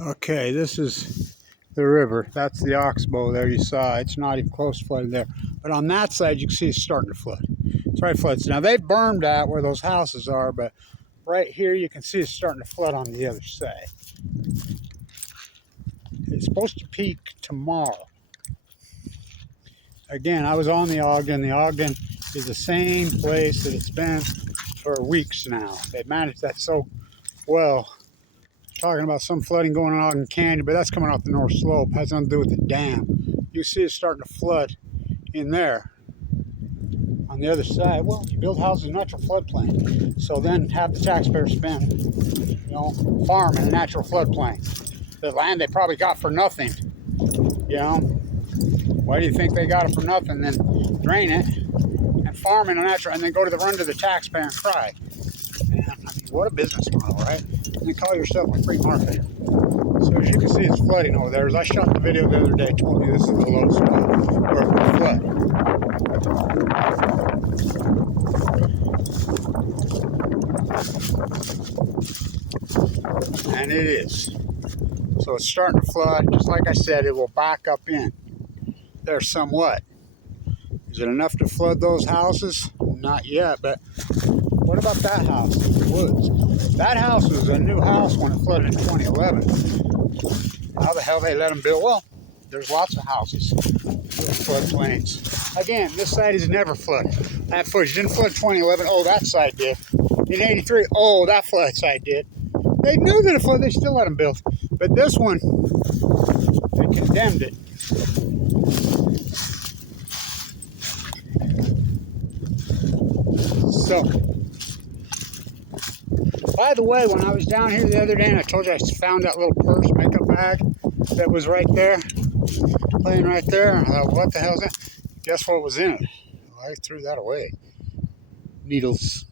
Okay, this is the river. That's the Oxbow there you saw. It's not even close to flooding there. But on that side, you can see it's starting to flood. It's right floods. Now, they've bermed that where those houses are, but right here, you can see it's starting to flood on the other side. It's supposed to peak tomorrow. Again, I was on the Ogden. The Ogden is the same place that it's been for weeks now. They've managed that so well. Talking about some flooding going on out in Canyon, but that's coming off the North Slope. Has nothing to do with the dam. You see it's starting to flood in there. On the other side, well, you build houses in natural floodplain. So then have the taxpayer spend, farm in a natural floodplain. The land they probably got for nothing, Why do you think they got it for nothing? Then drain it and farm in a natural, and then go to the run to the taxpayer and cry. Man, I mean, what a business model, right? You call yourself a free market. So as you can see, it's flooding over there. As I shot the video the other day, it told me this is the low spot where it will flood. And it is. So it's starting to flood. Just like I said, it will back up in there somewhat. Is it enough to flood those houses? Not yet, but what about that house in the woods? That house was a new house when it flooded in 2011. How the hell they let them build? Well, there's lots of houses with floodplains. Again, this side has never flooded. That footage didn't flood 2011. Oh, that side did. In 83, oh, that flood side did. They knew that it flooded. They still let them build. But this one, they condemned it. So, by the way, when I was down here the other day and I told you I found that little purse makeup bag that was right there, laying right there, I thought, what the hell is that? Guess what was in it? Well, I threw that away. Needles.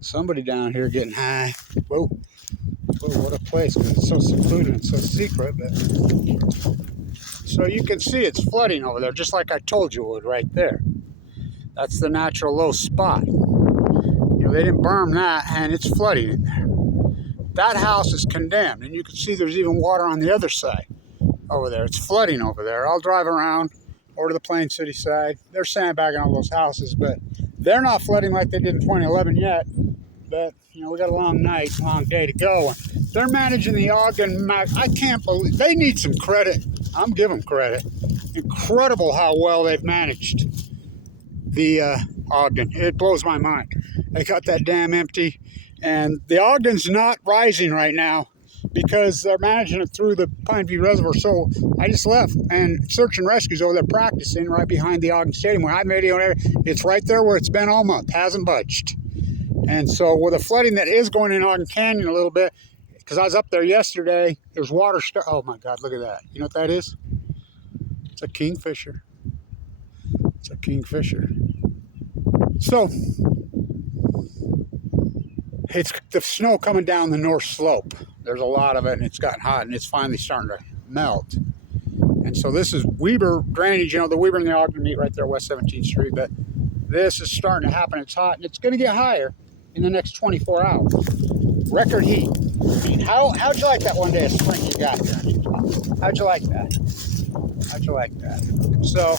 Somebody down here getting high. Whoa. Whoa, what a place, because it's so secluded and so secret. But so you can see it's flooding over there, just like I told you it would right there. That's the natural low spot. They didn't berm that, and it's flooding in there. That house is condemned, and you can see there's even water on the other side over there. It's flooding over there. I'll drive around over to the Plain City side. They're sandbagging all those houses, but they're not flooding like they did in 2011 yet. But, we got a long day to go. They're managing the Ogden. I can't believe, they need some credit. I'm giving them credit. Incredible how well they've managed the Ogden. It blows my mind. They got that dam empty, and the Ogden's not rising right now because they're managing it through the Pineview Reservoir. So I just left, and search and rescue's over there practicing right behind the Ogden Stadium where I made it. It's right there where it's been all month, hasn't budged. And so with the flooding that is going in Ogden Canyon a little bit, because I was up there yesterday, there's water. Oh my God, look at that! You know what that is? It's a kingfisher. It's a kingfisher. So it's the snow coming down the North Slope. There's a lot of it, and it's gotten hot, and it's finally starting to melt. And so this is Weber drainage. The Weber and the Ogden meet right there, West 17th Street. But this is starting to happen. It's hot, and it's going to get higher in the next 24 hours. Record heat. I mean, how'd you like that one day of spring you got here in Utah? How'd you like that? How'd you like that? So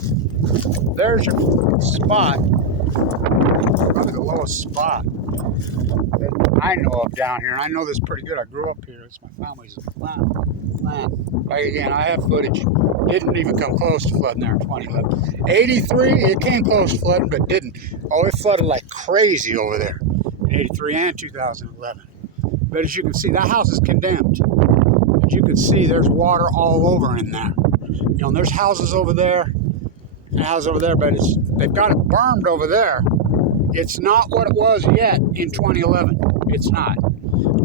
there's your spot. Probably the lowest spot that I know of down here. And I know this pretty good. I grew up here. It's my family's land. Again, I have footage. Didn't even come close to flooding there in 2011. 83, it came close to flooding, but didn't. Oh, it flooded like crazy over there in 83 and 2011. But as you can see, that house is condemned. As you can see, there's water all over in there. And there's houses over there and houses over there, but they've got it bermed over there. It's not what it was yet in 2011. It's not.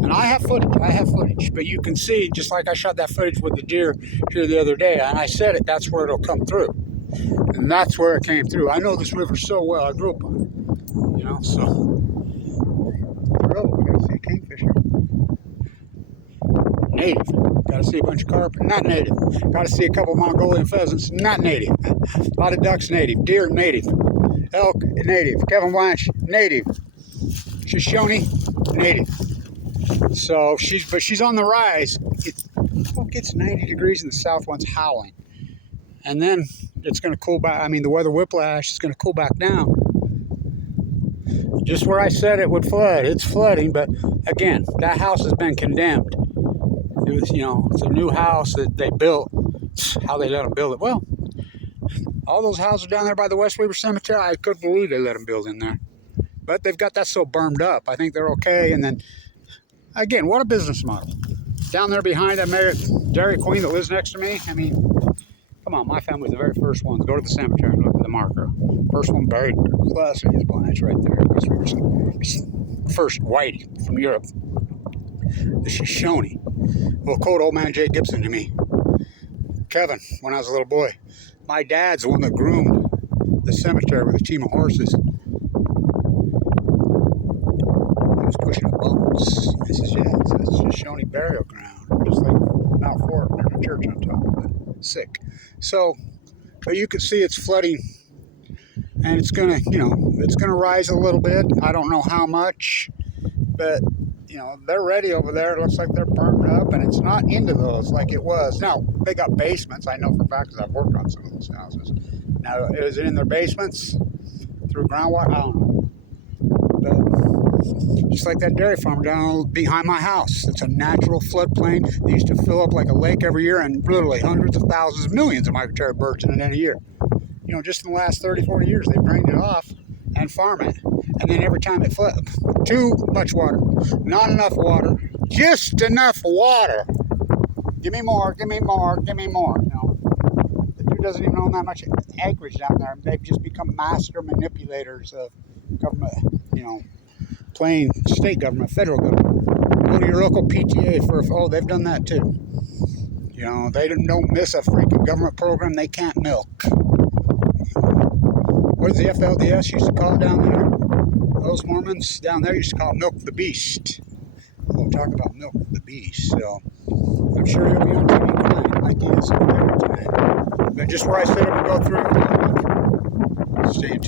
And I have footage, but you can see, just like I shot that footage with the deer here the other day, and I said it, that's where it'll come through. And that's where it came through. I know this river so well. I grew up on it, so. Oh, we gotta see a kingfisher. Native. Gotta see a bunch of carp, not native. Gotta see a couple Mongolian pheasants, not native. A lot of ducks, native. Deer, native. Elk, native. Kevin Blanche, native. Shoshone, native. So she's on the rise. It gets 90 degrees in the south once howling. And then it's going to cool back. I mean, the weather whiplash is going to cool back down. Just where I said it would flood, it's flooding. But again, that house has been condemned. It was, it's a new house that they built. How they let them build it? Well, all those houses down there by the West Weaver Cemetery, I couldn't believe they let them build in there. But they've got that so burned up. I think they're okay. And then, again, what a business model. Down there behind that Dairy Queen that lives next to me, I mean, come on, my family was the very first one to go to the cemetery and look at the marker. First one buried plus his blinds right there. First white from Europe. The Shoshone. Well, quote old man Jay Gibson to me. Kevin, when I was a little boy, my dad's the one that groomed the cemetery with a team of horses. He was pushing up boats. He says, yeah, it's a Shoshone burial ground, just like Mount Fort. There's a church on top of it. Sick. So, but you can see it's flooding, and it's gonna, it's gonna rise a little bit. I don't know how much, but they're ready over there. It looks like they're burned up, and it's not into those like it was. Now they got basements. I know for a fact because I've worked on some of those houses. Now, is it in their basements through groundwater? I don't know. But just like that dairy farm down behind my house, it's a natural floodplain. They used to fill up like a lake every year, and literally hundreds of thousands, millions of migratory birds in it in a year. Just in the last 30, 40 years, they drained it off and farm it. And then every time it floods, too much water, not enough water, just enough water. Give me more, give me more, give me more. The dude doesn't even own that much acreage down there. They've just become master manipulators of government, playing state government, federal government. Go to your local PTA they've done that too. They don't miss a freaking government program they can't milk. What does the FLDS used to call it down there? Those Mormons down there used to call it milk the beast. We'll talk about milk the beast. So I'm sure you'll be on TV crying like he is every time. But just where I said it would go through, stay tuned.